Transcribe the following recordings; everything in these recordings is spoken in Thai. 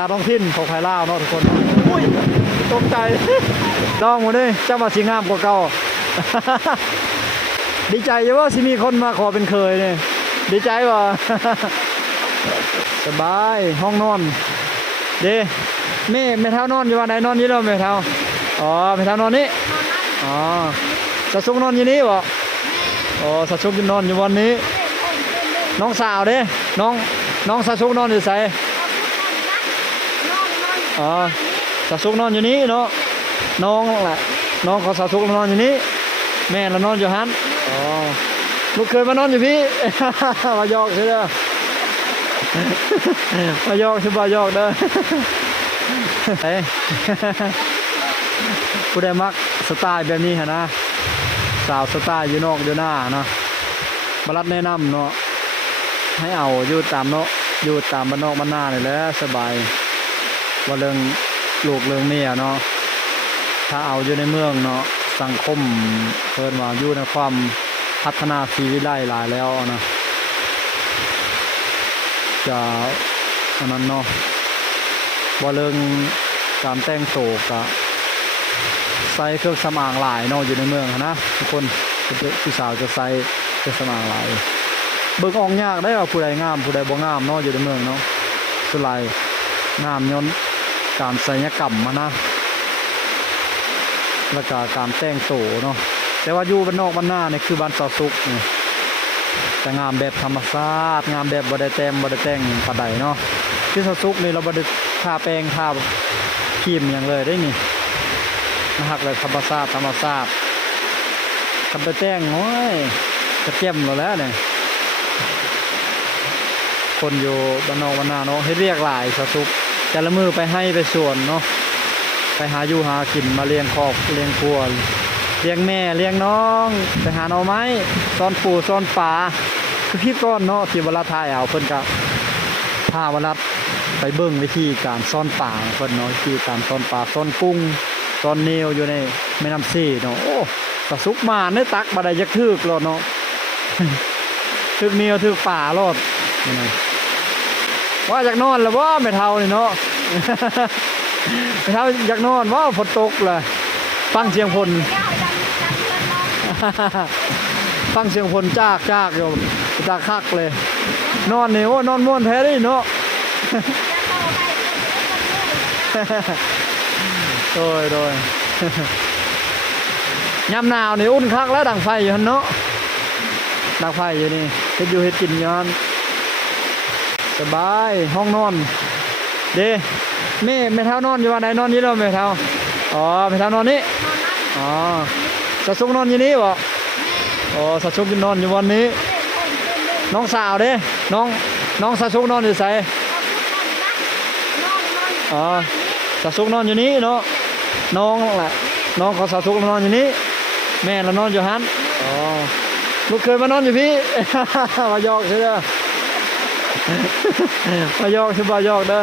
ตาต้องทิ้นของไผ่ล่าวเนาะทุกคนอุ้ยตกใจลองหมดเลยเจ้ามาสีงามกว่าเก่าดีใจอยู่ว่าสิมีคนมาขอเป็นเคยเนี่ยดีใจว่ะสบายห้องนอน เด้แม่แม่เท้านอนอยู่วันไหนนอนนี้แล้วแม่เท้าอ๋อแม่เท้านอนนี้อ๋อสะสุกนอนอยู่นี่บ่อ๋อสะสุกนอนอยู่วันนี้ น้องสาวเด้น้องน้องสะสุกนอนอยู่ไส อ๋อสะสุกนอนอยู่นี่เนาะน้องแหละน้องของสะสุกนอนอยู่นี่แม่ละนอนอยู่หันอ๋อลูกเคยมานอนอยู่พี่ มายอกใช่เด้อมายอกใช่บ่หยอกเด้อเอ้ผู้ใดมักสไตล์แบบนี้ฮะนะสาวสไตล์อยู่นอกอยู่หน้าเนาะบรัดแนะนำเนาะให้เอาอยู่ตามเนาะอยู่ตามบ้านนอกบ้านหน้านี่แหละสบาย ว่าเรื่องลูกเรื่องเมียเนาะถ้าเอาอยู่ในเมืองเนาะสังคมเพิ่นว่าอยู่ในความพัฒนาชีวิได้หลายแล้วนะจะอันนั้นเนาะว่าเรื่องการแต่งโตกะใส่เครื่องสำอางหลายเนาะอยู่ในเมืองนะทุกคนผู้สาวจะใส่เครื่องสำอางหลายเบิ่งออกยากได้ว่าผู้ใดงามผู้ใดบ่งามเนาะอยู่ในเมืองเนาะสุดลายงามย้อน การศัลยกรรมมานะแล้วก็การแต่งโตเนาะแต่ว่าอยู่บ้านนอกบ้านหน้าเนี่ยคือบ้านสาวสุกนี่แต่งามแบบธรรมชาติงามแบบบ่ได้แต่งบ่ได้แต่งปานใดเนาะที่สาวสุกนี่เราบ่ได้ทาแป้งทาครีมหยังเลยได้นี่นะฮักเลยธรรมชาติธรรมชาติทำไปแต่งโอ้ยกระเจียมแล้วแล้วเนี่ยคนอยู่บ้านนอกบ้านนาเนาะให้เรียกหลายสะสุก แต่ละมือไปให้ไปส่วนเนาะไปหาอยู่หากินมาเลี้ยงคอบเลี้ยงครัวเลี้ยงแม่เลี้ยงน้องไปหาหน่อไม้ซ่อนปูซ่อนปลาคือพี่ก้อนเนาะที่วลาทายเอาเพิ่นก็พาเวลาไปเบิ่งวิธีการซ่อนปลาเพิ่นเนาะวิธีการซ่อนปลาซ่อนกุ้งซ่อนเนวอยู่ในแม่น้ำซีเนาะโอ้สะสุกมาในตักบ่ไดยักทึกโลดเนาะทึกเนวทึกป่าโลดนี่นะ ว่าอยากนอนแล้วว่าไม่เท่านี่เนาะไม่เท่าอยากนอนว่าฝนตกเลยฟังเสียงฝนฟังเสียงฝนจากจากอยู่จากคักเลย นอนนี่โอ้นอนม่วนแท้ดิเนาะโดยโดยยามหนาวนี่อุ่นคักแล้วดังไฟอยู่เนาะดังไฟอยู่นี่เฮ็ดอยู่เฮ็ดกินย้อน สบายห้องนอนเด้แม่แม่เท้านอนอยู่วันไหนนอนนี้แล้วแม่เท้าอ๋อแม่เท้านอนนี้อ๋อสะสุกนอนอยู่นี่บ่อ๋อสะสุกนอนอยู่วันนี้ น้องสาวเด้น้องน้องสะสุกนอนอยู่ไสอ๋อสะสุกนอนอยู่นี่เนาะน้องแหละน้องเของสะสุกนอนอยู่นี่แม่ละนอนอยู่หันอ๋อลูกเคยมานอนอยู่พี่ มาหยอกใช่ไหม มายอกใช่บ่ายอกเด้อ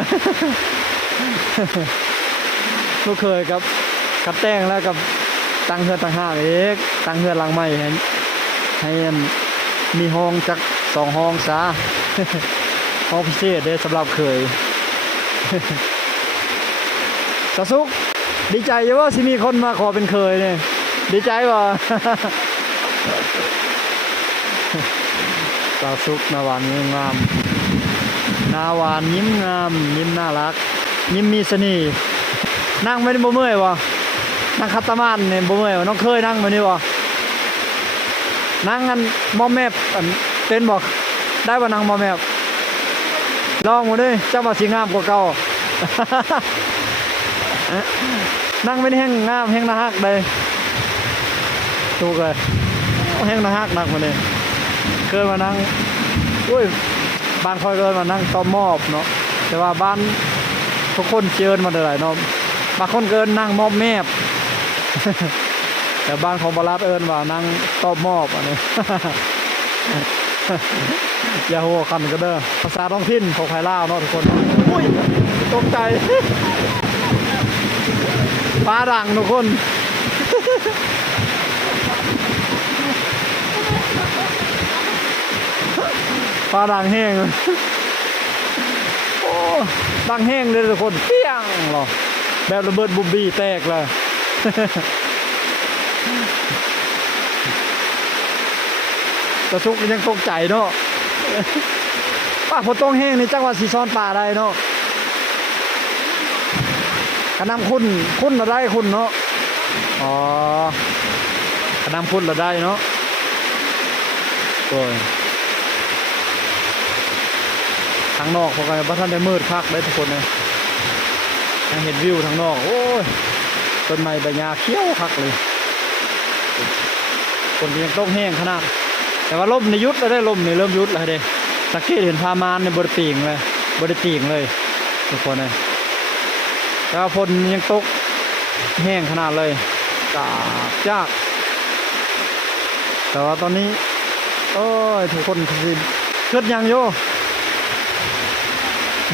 ลูกเคยครับกับแต่งแล้วกับตังเฮือตังห้างเอกตังเฮือลังใหม่ให้ให้มีห้องจักสองห้องซะห้องพิเศษเด้สำหรับเคยสะสุกดีใจอยู่ว่าสิมีคนมาขอเป็นเคยเนี่ยดีใจว่ะสาวสุกนาหวานยิ้มงาม นาหวานยิ้มงาม ยิ้มน่ารัก ยิ้มมีเสน่ห์นั่งไม่ได้บ่เมื่อยวะนั่งคัตตามานเนี่ยบ่เมื่อยวะน้องเคยนั่งมานี่วะนั่งกันมอมแมบเป็นบอกได้บ่นั่งมอมแมบลองมาด้วยเจ้ามาสีงามกว่าเก่านั่งไม่ได้แห้งงามแห้งนาฮักเลยถูกเลยแห้งนาฮักนักมาเนี่ยเคยมานั่งอุ้ย บ้านค่อยเคยมานั่งต้อมมอบเนาะแต่ว่าบ้านทุกคนเชิญมาหลายๆเนาะบางคนเกินนั่งมอบแมบแต่บ้านของบารัดเอิญว่านั่งต้อมมอบอันนี้อย่าหัวคันก็เด้อภาษาท้องถิ่นของไทยลาวเนาะทุกคนอุ้ยตกใจปลาดังทุกคน ปลาดังแห้งโอ้ดังแห้งเลยทุกคนเปี้ยงหรอแบบระเบิดบุบบี้แตกเลยตะซุกยังตกใจเนาะป้าพอต้องแห้งในจังหวัดสีซ้อนป่าได้เนาะกระนำคุณคุณเราได้คุณเนาะอ๋อกระนำคุณเราได้เนาะโอ้ย ทางนอกพอกันพระท่านได้มืดคักได้ทุกคนเลยเห็นวิวทางนอก โอ้ยต้นไม้ใบหญ้าเขียวคักเลยคนยังต้องแห้งขนาด แต่ว่าลมในยุดแล้วได้ลมในเริ่มยุดแล้วเด้สักเกตเห็นพามานในบริปีงเลยบริปีงเลย ทุกคนเลยแต่ว่าฝนยังตกแห้งขนาดเลยกากจาก แต่ว่าตอนนี้ โอ้ยทุกคนคือเกิดยังโย ย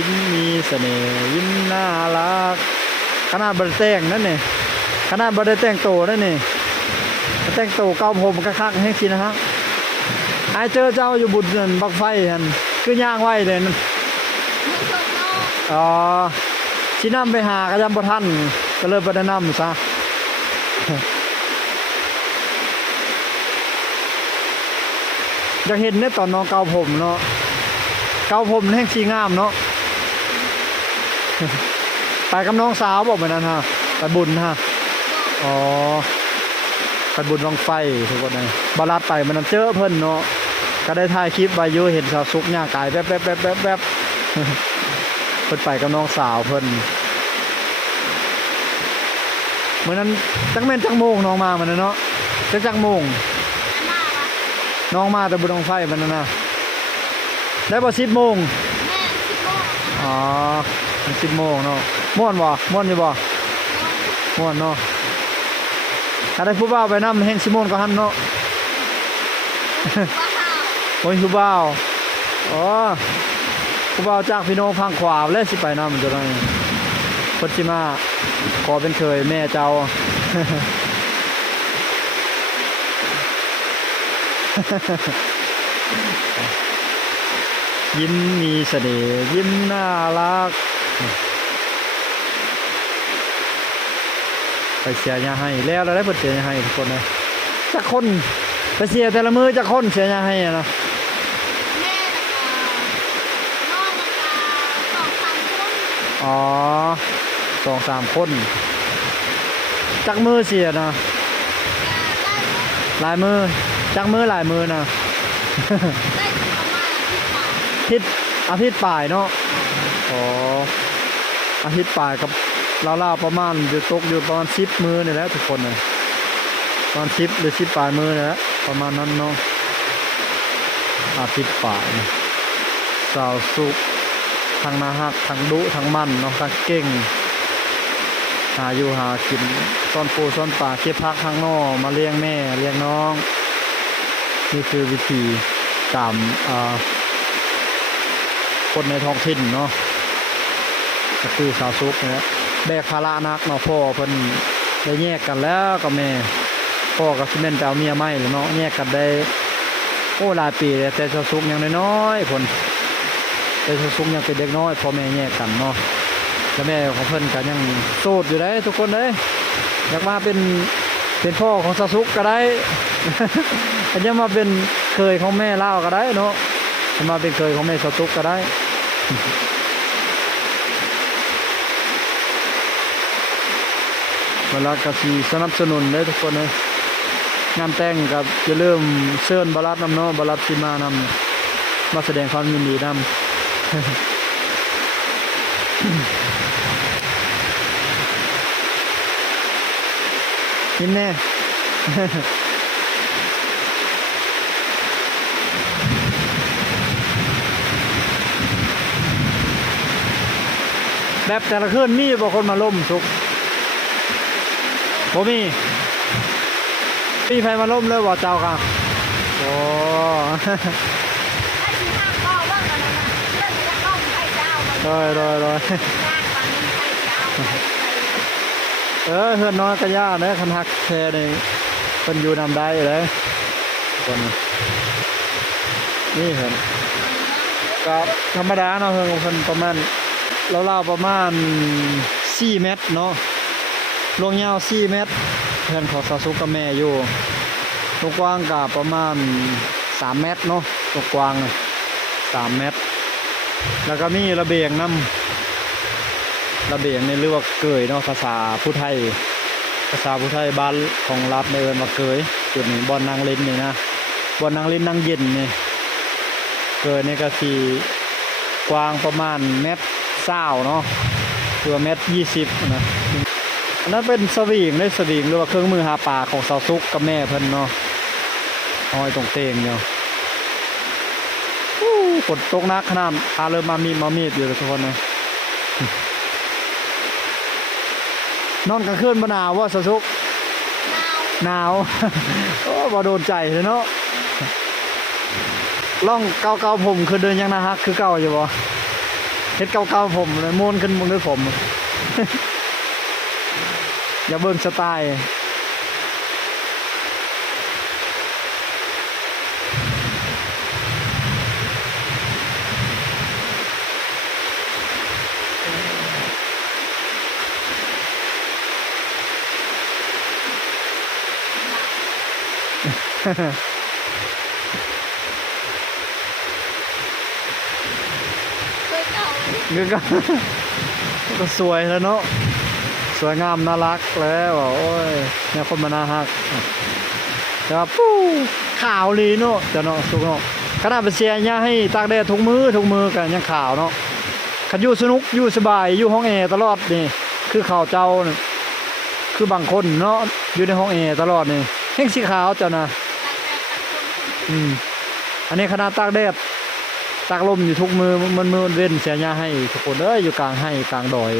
ิ้มมีเสน่ห์ยิ้มน่ารักขนาดบริแต่งนั่นนี่ขนาดบริแต่งโตนั่นนี่แต่งโตเก้าผมคักๆให้กินนะฮะไอายเจอเจ้าอยู่บุญนั่นบักไฟหันคือย่างไว้เลยนั่นไม่ชอบนอกอ๋อชิน้ำไปหากระยำประทันก็เลยไปแนะนำซะ อยากเห็นเนี่ยตอนน้องเกาผมเนาะเกาผมแห้งชีงามเนาะไปกับน้องสาวบอกไปนั้นฮะไปบุญฮะอ๋อไปบุญลองไฟทุกคนเลยบาลัดไปมันนนเจอเพิ่นเนาะก็ได้ถ่ายคลิปไว้อยู่เห็นสาวซุกย่ากายแป๊บแป๊บแป๊บแป๊บแป๊บเพิ่นไปกับน้องสาวเพิ่น เมื่อนั้นจักแม่นจักโมงน้องมามันนะเนาะจักจักโมงอันน่าวะน้องมาแต่บุญลองไฟมันนะนะได้บ่สิบโมงแม่สิบโมงอ๋อมันสิบโมงเนาะม่วนบ่ม่วนอยู่บ่ม่วนเนาะถ้าได้ผู้บ่าวไปนำแห่งสิโมนก็หันเนาะว้าวโอ้ยผู้บ่าวอ๋อผู้บ่าวจากพี่น้องพังขวาวแล้วสิไปนำจังได๋ เพิ่นสิมาขอเป็นเคยแม่เจ้า ยิ้มมีเสน่ห์ยิ้มน่ารัก ไปเสียยาให้แล้วเราได้ผลเสียยาให้ทุกคนเลยจักคนไปเสียแต่ละมือจักคนเสียยาให้อะนะแม่แล้วก็น้องแล้วก็สอง สามคนอ๋อสองสามคน จักมือเสียนะก็ได้หลายมือ จักมือหลายมือนะได้ถึงประมาณอาทิตย์กว่าทิศอาทิตย์ปลายเนาะอ๋ออาทิตย์ปลายกับราวๆประมาณอยู่ตกอยู่ประมาณสิบมือนี่แหละทุกคนเลยประมาณสิบหรือสิบปลายมือนี่แหละประมาณนั้นเนาะอาทิตย์ปลายสาวสุขทางนาฮักทางดุทางมันเนาะทางเก่ง หาอยู่หากินซ่อนปูซ่อนป่าเก็บพักข้างนอกมาเลี้ยงแม่เลี้ยงน้อง นี่คือวิธีตามอาคนในท้องถิ่นเนาะก็คือสาวซุกเนี่ยแบกภาระนักเนาะพ่อเพิ่นได้แยกกันแล้วกับแม่พ่อกับซิเมนไปเอาเมียใหม่เนาะแยกกันได้โอ้หลายปีแล้วแต่สาวซุกยังน้อยๆคนแต่สาวซุกยังเป็นเด็กน้อยพ่อแม่แยกกันเนาะ แล้วแม่ของเพิ่อนก็ยังโสดอยู่ได้ทุกคนเด้ยอยากมาเป็นเป็นพ่อของสาวซุกก็ได้อาจจะมาเป็นเคยของแม่เล่าก็ได้เนาะจะมาเป็นเคยของแม่สาวซุกก็ได้เวลากะสีสนับสนุนได้ทุกคนเลยงานแต่งกับจะเริ่มเชิญบารัดนำเนาะบารัดสิมานำมาแสดงความยินดีนำ ยินแน่ แบบแต่ละคืนมีบางคนมาล่มสุกผมมี มีใครมาล่มเลยบ่เจ้าค่ะโอ้ไอ้ที่ห้างก็ว่ากันนะเรื่องจะต้องใครเจ้ามันโดยโดยโดย งานฟังใคร เออเฮือนน้อยกระยาเนอะคันหักแค่นี่เพิ่นอยู่นำได้เลยคนนี่เพิ่นก็ธรรมดาเนาะเพิ่นของเพิ่นประมาณเราวๆประมาณ4เมตรเนาะลวงยาว4เมตรเพิ่อนขอสาสุกกับแม่อยู่ตรงกว้างก็ประมาณ3เมตรเนาะตรงกว้างน่ะ3เมตร แล้วก็มีระเบียงน้ำ ระเบียงในเรียกว่าเกยเนาะภาษาผู้ไทย ภาษาผู้ไทยบ้านของรัฐเอินว่าเกยจุดนี้บอนนางล่นนี่นะบอนนางล่นนางเย็นนี่เกยนี่ก็สีกว้างประมาณเมตรเศร้าเนาะตัวเมตรยี่สิบนะอันนั้นเป็นสวิงได้สวิงหรือว่าเครื่องมือหาปลาของสาวซุกกับแม่เพิ่นเนาะห้อยตรงเตงเนาะฝนตกนักขนาดพาเริ่มมามีมามีดอยู่เลยทุกคนนะ นอนกลางคืนบ่หนาวว่าสาวซุกหนาวหนาว โอ้บ่โดนใจเลยเนาะล่องเกาเกาๆผมคือเดินยังนะฮะคือเก่าอยู่บ่เฮ็ดเกาเกาๆผมเลยม้วนขึ้นบนด้วยผม อย่าเบิ่งสไตล์ ก่าเลยเงินก็ก็สวยแล้วเนาะสวยงามน่ารักแล้วโอ้ยเนี่ยคนมาน่าฮักแต่ว่าปู้ขาวลีเนาะจะเนาะสุกเนาะขนาดเป็นเสียเนี่ยให้ตากแดดทุกมือทุกมือกันยังขาวเนาะคันอยู่สนุกอยู่สบายอยู่ห้องแอร์ตลอดนี่ คือข่าวเจ้านี่คือบางคนเนาะอยู่ในห้องแอร์ตลอดนี่แห้งสีขาวเจ้านะ อืม อันนี้ขนาดตากแดดตากลมอยู่ทุกมือมันมือเว้นเสียหญ้าให้ทุกคนเอ้ยอยู่กลางให้กลางดอย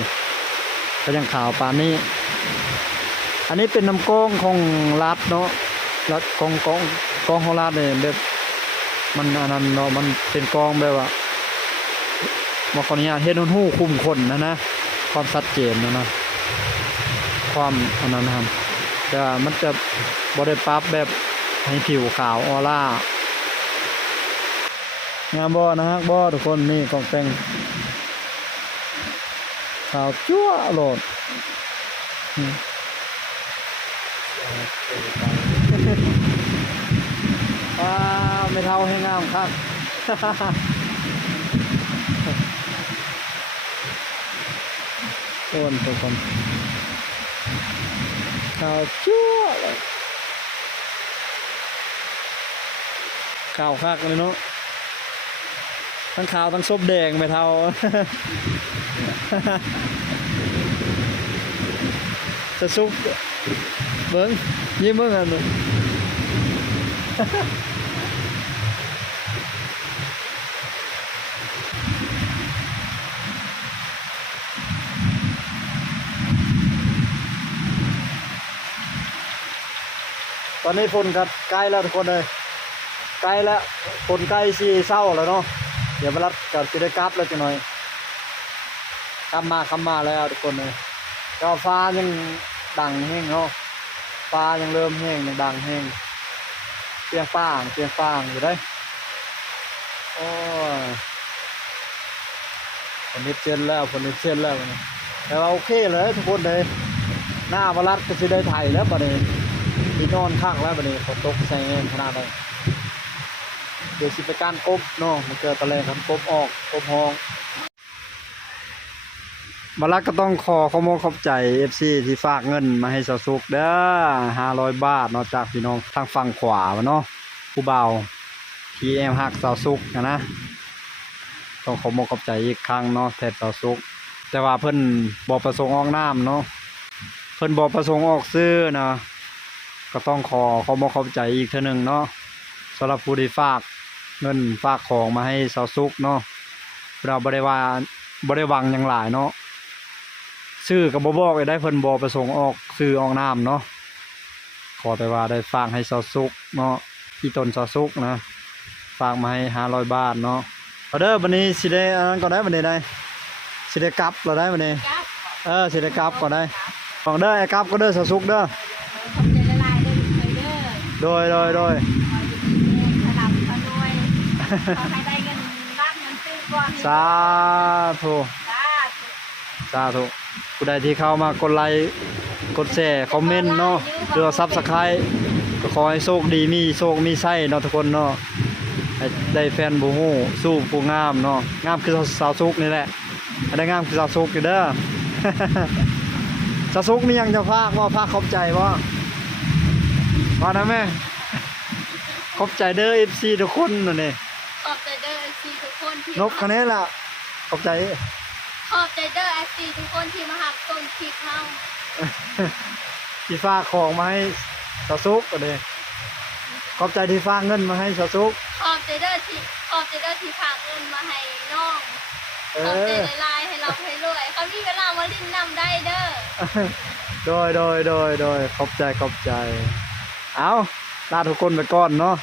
ก็ยังขาวปานนี้ อันนี้เป็นน้ำกองของรัฐเนาะรัฐกองกองกองของรัฐเนี่ยแบบมันอันนั้นเนาะมันเป็นกองแบบว่ามาขออนุญาตเฮ็ดหุ่นหู้คุมคนนะนะความชัดเจนนะนะความอันนั้นนะครับแต่มันจะบ่ได้ปรับแบบ ให้ผิวขาวออร่างามบ่นะฮะบ่ทุกคนนี่กองแต่งขาวจั่วโหลดว้าไม่เท่าให้งามครับโอนทุกคนขาวจั่วเลย ขาวคักเลยเนาะทั้งขาวทั้งส้มแดงไม่เท่าจะซุกเบิ้งยิ้มเบิ้งอันนี้ตอนนี้ฝนก็ใกล้แล้วทุกคนเลย ใกล้แล้วฝนใกล้สีเศร้าแล้วเนาะเดี๋ยวมารับกับจะได้กลับแล้วจังหน่อยกลับมาคำมาแล้วทุกคนเลยก็ฟ้ายังดังแห้งเนาะฟ้ายังเริ่มแห้งยังดังแห้งเสียงฟางเสียงฟางอยู่ได้ยโอ้ยผลนิดเจนแล้วผลนิดเจนแล้วแต่ว่าโอเคเลยทุกคนเลยหน้าบรัดก็จะได้ถ่ายแล้วบัดนี้ที่นอนข้างแล้วบัดนี้ฝนตกใส่เงินขนาดใด เดี๋ยวสิไปการกบเนาะมันเกิดตะแลงครับกบออกกบห้องมาลักก็ต้องขอขอโมขอบใจ FC ที่ฝากเงินมาให้สาวสุกเด้อ500บาทเนอกจากพี่น้องทางฝั่งขวาเนาะผู้เบาที่แอมหักสาวสุกนะนะต้องขอโมขอบใจอีกครั้งเนาะแทนสาวสุก แต่ว่าเพิ่นบ่ประสงค์ออกน้ำเนาะเพิ่นบ่ประสงค์ออกซื้อนะก็ต้องขอขอโมขอบใจอีกเทื่อหนึงเนาะสำหรับผู้ที่ฝาก เงินฝากของมาให้สาวสุกเนาะเราบ่ได้ว่าบ่ได้หวังหยังหลายเนาะชื่อกับบบอกได้เพิ่นบอประสงค์ออกซื้อออกนามเนาะขอแต่ว่าได้ฝากให้ซอซุกเนาะที่ตนซอซุกนะฝากมาให้ห้าร้อยบาทเนาะเอาเด้อวันนี้สิได้อันนั้นก็ได้วันนี้ได้สิได้กลับเราได้วันนี้จับเออสิได้กลับก็ได้ของเด้อไอ้กลับก็เด้อซอซุกเด้อขอบใจละลายเด้อไปเด้อโดยโดยโดย ขออยู่ดีมีขลับขรวย ขอให้ได้เงินรักเงินซื้อก่อนสาธุสาธุสาธุผู้ใดที่เข้ามากดไลค์กดแชร์คอมเมนต์เนาะหรือว่าซับสไครต์ก็ขอให้โชคดีมีโชคมีไส้เนาะทุกคนเนาะให้ได้แฟนบูฮู้สู้ผู้งามเนาะงามคือสาวซุกนี่แหละให้ได้งามคือสาวซุกอยู่เด้อ สาวซุกมีหยังจะพากว่าพากขอบใจบ่ว่านะแม่ขอบใจเด้อ FC ทุกคนนั่นนี่ขอบใจเด้อ ซีทุกคนที่นบคะแนนล่ะขอบใจ ขอบใจเด้อซีทุกคนที่มาหักต้นคลิปเฮาที่ฝากของมาให้สาวซุกก็เลยขอบใจที่ฝากเงินมาให้สาวซุกขอบใจเด้อที่ขอบใจเด้อที่ฝากเงินมาให้น้องเอขอบใจอหลายๆให้เราให้รวยเขามีเวลามาลิ้นนำได้เด้อโดยโดยโดยโดยขอบใจขอบใจ เอาลาทุกคนไปก่อนเนาะ